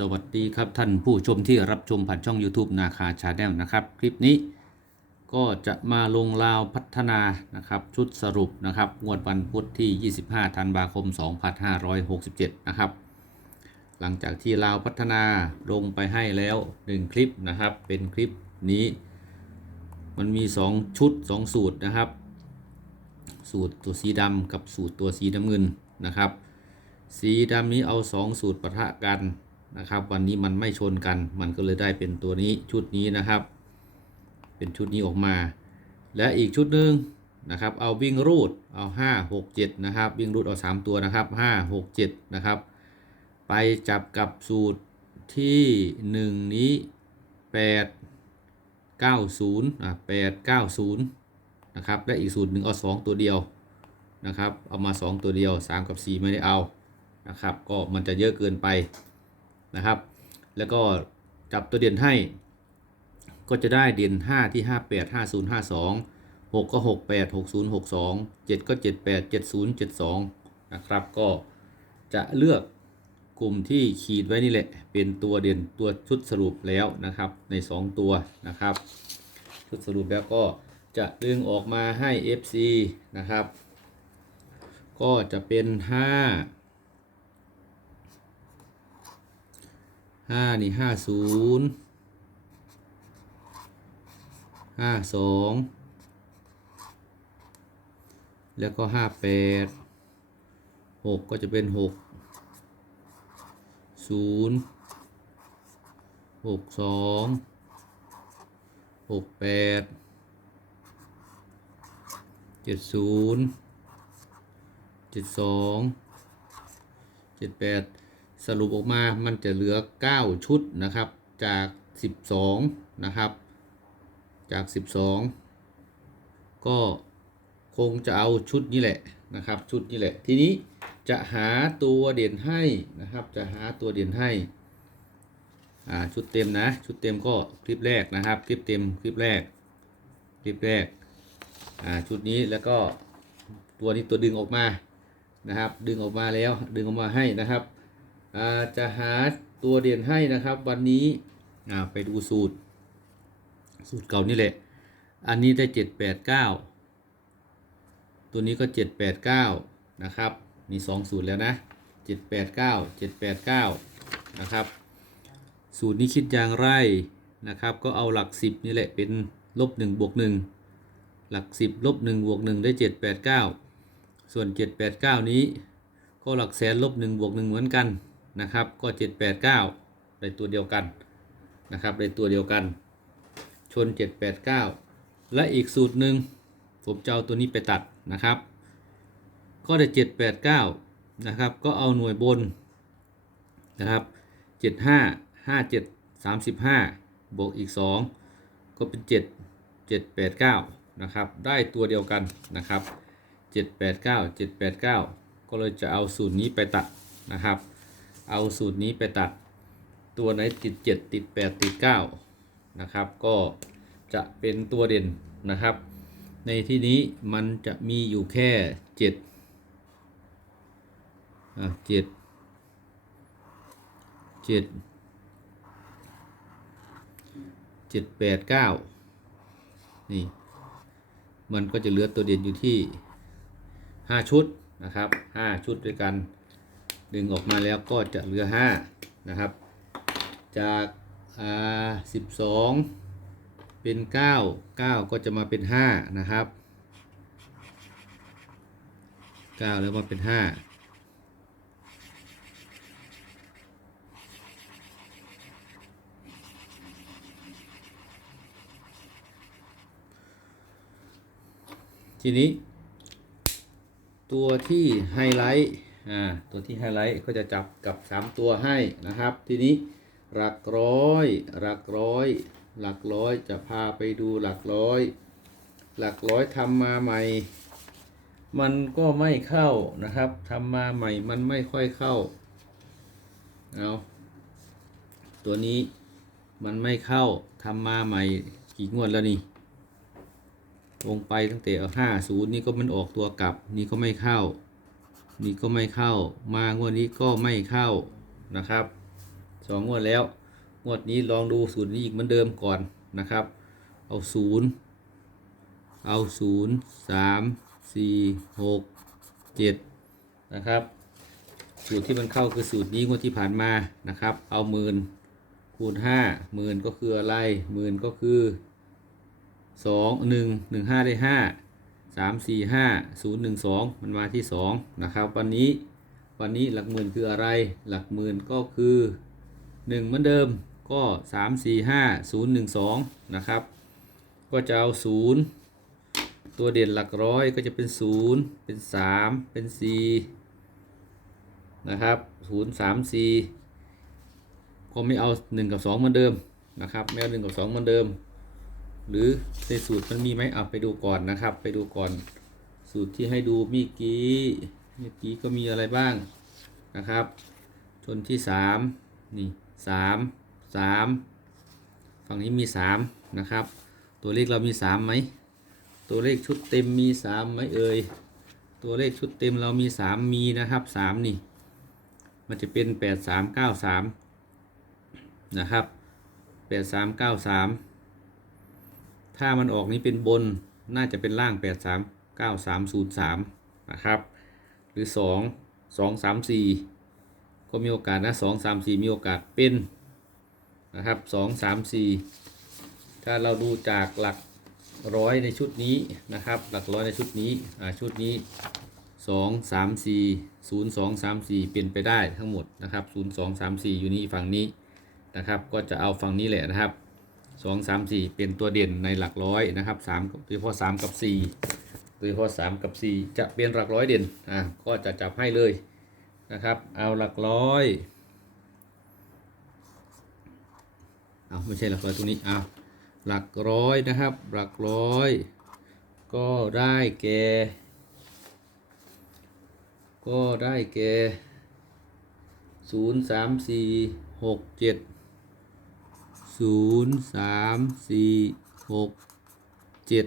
สวัสดีครับท่านผู้ชมที่รับชมผ่านช่อง YouTube นาคาชาแนลนะครับ คลิปนี้ก็จะมาลงราวพัฒนานะครับ ชุดสรุปนะครับ งวดวันพุธที่ 25 ธันวาคม 2567 นะครับ หลังจากที่ลาวพัฒนาลงไปให้แล้ว 1 คลิปนะครับ เป็นคลิปนี้ มันมี 2 ชุด 2 สูตรนะครับ สูตรตัวสีดำกับสูตรตัวสีน้ำเงินนะครับ สีดำนี้เอา 2 สูตรปะทะกัน นะครับ วันนี้มันไม่ชนกัน มันก็เลยได้เป็นตัวนี้ชุดนี้นะครับ เป็นชุดนี้ออกมา และอีกชุดหนึ่งนะครับ เอาวิ่งรูดเอา 5 6 7 นะครับ วิ่งรูดเอา 3 ตัวนะครับ 5 6 7 นะครับ ไปจับกับสูตรที่ 1 นี้ 8 90อะ8 90 นะครับ และอีกสูตรหนึ่งเอา 2 ตัวเดียวนะครับ เอามา 2 ตัวเดียว 3 กับ 4 ไม่ได้เอานะครับ ก็มันจะเยอะเกินไป นะครับ แล้วก็จับตัวเด่นให้ ก็จะได้เด่น5 ที่ 58 50 52 6 ก็ 68 60 62 7 ก็ 78 70 72 นะครับ ก็จะเลือกกลุ่มที่ขีดไว้นี่แหละ เป็นตัวเด่นตัวชุดสรุปแล้วนะครับ ใน 2 ตัวนะครับ ชุดสรุปแล้วก็จะดึงออกมาให้ FC นะครับ ก็จะเป็น 5 ห้านี่ห้าศูนย์ห้าสองแล้วก็ห้าแปดหกก็จะเป็นหกศูนย์หกสองหกแปดเจ็ดศูนย์เจ็ดสองเจ็ดแปด สรุปออกมามันจะเหลือ 9 ชุดนะครับ จาก 12 นะครับ จาก 12 ก็คงจะเอาชุดนี้แหละนะครับ ชุดนี้แหละ ทีนี้จะหาตัวเด่นให้นะครับ จะหาตัวเด่นให้อ่าชุดเต็มนะ ชุดเต็มก็คลิปแรกนะครับ คลิปเต็มคลิปแรก คลิปแรกอ่าชุดนี้แล้วก็ตัวนี้ตัวดึงออกมานะครับ ดึงออกมาแล้วดึงออกมาให้นะครับ จะหาตัวเด่นให้นะครับวันนี้ไปดูสูตร สูตรเก่านี่แหละ อันนี้ได้เจ็ดแปดเก้าตัวนี้ก็เจ็ดแปดเก้านะครับ มีสองสูตรแล้วนะเจ็ดแปดเก้าเจ็ดแปดเก้านะครับ สูตรนี้คิดอย่างไรนะครับ ก็เอาหลักสิบนี่แหละเป็นลบหนึ่งบวกหนึ่งหลักสิบลบหนึ่งบวกหนึ่งได้เจ็ดแปดเก้าส่วนเจ็ดแปดเก้านี้ก็หลักแสนลบหนึ่งบวกหนึ่งเหมือนกัน นะครับก็เจ็ดแปดเก้าได้ตัวเดียวกันนะครับได้ตัวเดียวกัน ชน 789 และอีกสูตรหนึ่งผมจะเอาตัวนี้ไปตัดนะครับ ก็ได้ 789นะครับก็เอาหน่วยบนนะครับ 75 57 35 บวกอีก 2 ก็เป็น 7 789นะครับได้ตัวเดียวกันนะครับ789 789 ก็เลยจะเอาสูตรนี้ไปตัดนะครับ เอาสูตรนี้ไปตัดตัวไหนติด 7 ติด 8 ติด 9 นะครับ ก็จะเป็นตัวเด่นนะครับ ในที่นี้มันจะมีอยู่แค่ 7 อะ 7 7 7 8 9 นี่ มันก็จะเหลือตัวเด่นอยู่ที่ 5 ชุดนะครับ 5 ชุดด้วยกัน ดึงออกมาแล้วก็จะเหลือ 5 นะครับ จากอ่าสิบสองเป็นเก้าเก้าก็จะมาเป็นห้านะครับเก้าแล้วมาเป็นห้าทีนี้ ตัวที่ไฮไลท์ อ่าตัวที่ไฮไลท์ก็จะจับกับ 3 ตัวให้นะครับ ทีนี้หลักร้อยหลักร้อย หลักร้อยจะพาไปดูหลักร้อย หลักร้อยทำมาใหม่ มันก็ไม่เข้านะครับทำมาใหม่มันไม่ค่อยเข้าเอาตัวนี้มันไม่เข้าทำมาใหม่กี่งวดแล้วนี่ลงไปตั้งแต่ห้าศูนย์นี่ก็มันออกตัวกลับนี่ก็ไม่เข้า นี่ก็ไม่เข้า มางวดนี้ก็ไม่เข้านะครับสองงวดแล้ว งวดนี้ลองดูสูตรนี้อีกเหมือนเดิมก่อนนะครับ เอาศูนย์เอาศูนย์สามสี่หกเจ็ดนะครับ สูตรที่มันเข้าคือสูตรนี้งวดที่ผ่านมานะครับ เอาหมื่นคูณห้าหมื่นก็คืออะไรหมื่นก็คือสองหนึ่งหนึ่งห้าได้ห้า สามสี่ห้าศูนย์หนึ่งสองมันมาที่สองนะครับ วันนี้วันนี้หลักหมื่นคืออะไร หลักหมื่นก็คือหนึ่งเหมือนเดิมก็สามสี่ห้าศูนย์หนึ่งสองนะครับ ก็จะเอาศูนย์ตัวเด่นหลักร้อยก็จะเป็นศูนย์เป็นสามเป็นสี่นะครับศูนย์สามสี่ก็ไม่เอาหนึ่งกับสองเหมือนเดิมนะครับไม่เอาหนึ่งกับสองเหมือนเดิม หรือในสูตรมันมีไหมเอาไปดูก่อนนะครับ ไปดูก่อน สูตรที่ให้ดูเมื่อกี้เมื่อกี้ก็มีอะไรบ้างนะครับ ชนที่สามนี่สามสามฝั่งนี้มีสามนะครับ ตัวเลขเรามีสามไหมตัวเลขชุดเต็มมีสามไหมเอ่ยตัวเลขชุดเต็มเรามีสามมีนะครับสามนี่ มันจะเป็นแปดสามเก้าสามนะครับแปดสามเก้าสาม ถ้ามันออกนี้เป็นบนน่าจะเป็นล่างแปดสามเก้าสามศูนย์สามนะครับ หรือสองสองสามสี่ก็มีโอกาสนะสองสามสี่มีโอกาสเป็นนะครับสองสามสี่ถ้าเราดูจากหลักร้อยในชุดนี้นะครับ หลักร้อยในชุดนี้ชุดนี้สองสามสี่ศูนย์สองสามสี่เป็นไปได้ทั้งหมดนะครับศูนย์สองสามสี่อยู่นี่ฝั่งนี้นะครับ ก็จะเอาฝั่งนี้แหละนะครับ สองสามสี่เป็นตัวเด่นในหลักร้อยนะครับสามโดยเฉพาะสามกับสี่โดยเฉพาะสามกับสี่จะเป็นหลักร้อยเด่นอ่าก็จะจับให้เลยนะครับเอาหลักร้อยเอาไม่ใช่หลักร้อยตรงนี้เอาหลักร้อยนะครับ หลักร้อย ก็ได้แก่ก็ได้แก่ศูนย์สามสี่หกเจ็ด ศูนย์สามสี่หกเจ็ด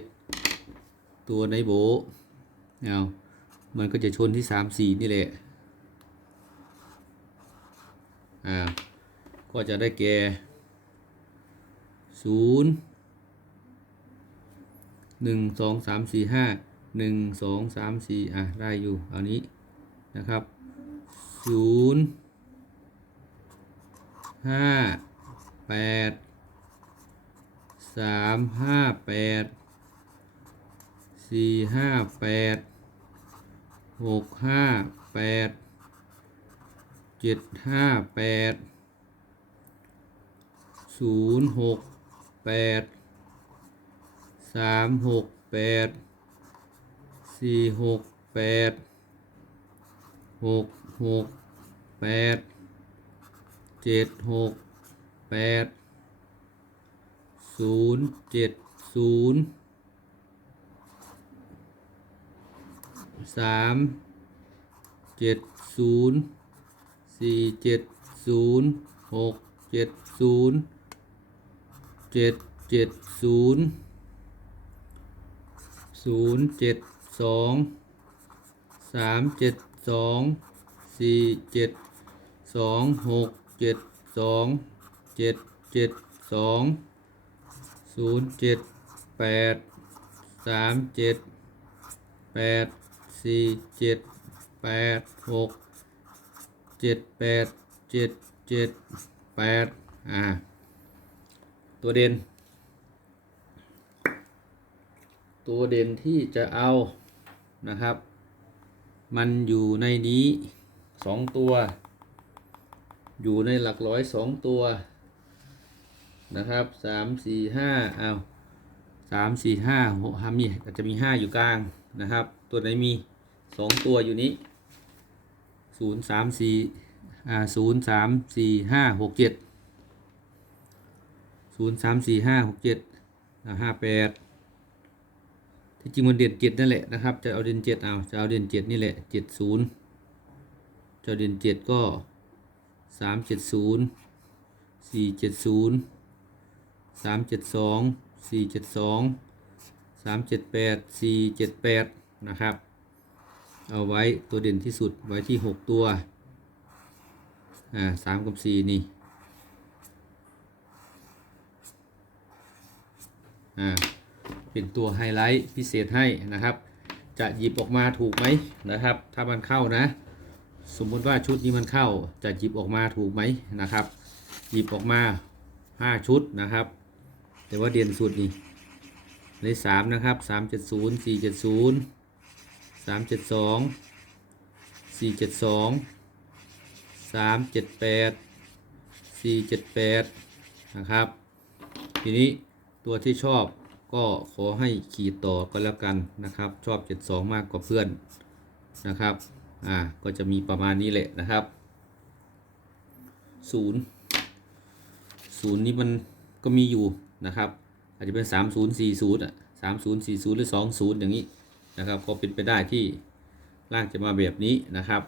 ตัวในโบะเอามันก็จะชนที่สามสี่นี่แหละ อ่า ก็จะได้แก่ศูนย์หนึ่งสองสามสี่ห้าหนึ่งสองสามสี่อะ ได้อยู่เอานี้นะครับศูนย์ห้า แปดสามห้าแปดสี่ห้าแปดหกห้าแปดเจ็ดห้าแปดศูนย์หกแปดสามหกแปดสี่หกแปดหกหกแปดเจ็ดหก แปดศูนย์เจ็ดศูนย์สามเจ็ดศูนย์สี่เจ็ดศูนย์หกเจ็ดศูนย์เจ็ดเจ็ดศูนย์ศูนย์เจ็ดสองสามเจ็ดสองสี่เจ็ดสองหกเจ็ดสอง เจ็ดเจ็ดสองศูนย์เจ็ดแปดสามเจ็ดแปดสี่เจ็ดแปดหกเจ็ดแปดเจ็ดเจ็ดแปดอ่า ตัวเด่น ตัวเด่นที่จะเอานะครับ มันอยู่ในนี้สองตัว อยู่ในหลักร้อยสองตัว นะครับสามสี่ห้าเอาสามสี่ห้าหกห้ามีอาจจะมีห้าอยู่กลางนะครับ ตัวไหนมีสองตัวอยู่นี้ศูนย์สามสี่อ่าศูนย์สามสี่ห้าหกเจ็ดศูนย์สามสี่ห้าหกเจ็ดห้าแปดที่จริงมันเด่นเจ็ดนั่นแหละนะครับ จะเอาเด่นเจ็ดเอาจะเอาเด่นเจ็ดนี่แหละเจ็ดศูนย์จะเด่นเจ็ดก็สามเจ็ดศูนย์สี่เจ็ดศูนย์ สามเจ็ดสองสี่เจ็ดสองสามเจ็ดแปดสี่เจ็ดแปดนะครับ เอาไว้ตัวเด่นที่สุดไว้ที่หกตัวอ่าสามกับสี่นี่อ่าเป็นตัวไฮไลท์พิเศษให้นะครับ จะหยิบออกมาถูกไหมนะครับ ถ้ามันเข้านะ สมมติว่าชุดนี้มันเข้าจะหยิบออกมาถูกไหมนะครับ หยิบออกมา 5 ชุดนะครับ แต่ว่าเด่นสุดนี่เลขสามนะครับสามเจ็ดศูนย์สี่เจ็ดศูนย์สามเจ็ดสองสี่เจ็ดสองสามเจ็ดแปดสี่เจ็ดแปดนะครับ ทีนี้ตัวที่ชอบก็ขอให้ขีดต่อก็แล้วกันนะครับ ชอบ 72 มากกว่าเพื่อนนะครับ อ่า ก็จะมีประมาณนี้แหละนะครับ 0 0 นี้มันก็มีอยู่ นะครับ อาจจะเป็น 3040อะ3040 หรือ 20 อย่างนี้นะครับก็เป็นไปได้ที่ล่างจะมาแบบนี้นะครับ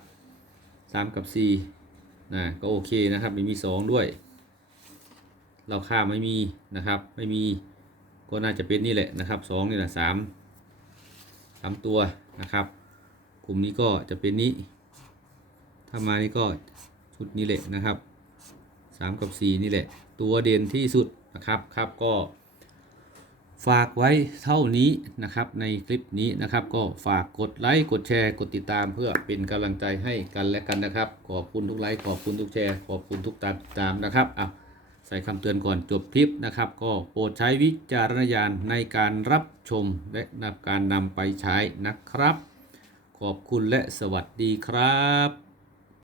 3 กับ4นะก็โอเคนะครับไม่มี 2 ด้วย เราค่าไม่มีนะครับ ไม่มีก็น่าจะเป็นนี่แหละนะครับสองนี่แหละสามสามตัวนะครับ กลุ่มนี้ก็จะเป็นนี้ ถ้ามานี่ก็ชุดนี้แหละนะครับสามกับสี่นี่แหละ ตัวเด่นที่สุด นะครับครับก็ฝากไว้เท่านี้นะครับในคลิปนี้นะครับก็ฝากกดไลค์กดแชร์กดติดตามเพื่อเป็นกำลังใจให้กันและกันนะครับ ขอบคุณทุกไลค์ขอบคุณทุกแชร์ขอบคุณทุกตามติดตามนะครับอะใส่คำเตือนก่อนจบคลิปนะครับ ก็โปรดใช้วิจารณญาณในการรับชมและนการนำไปใช้นะครับ ขอบคุณและสวัสดีครับ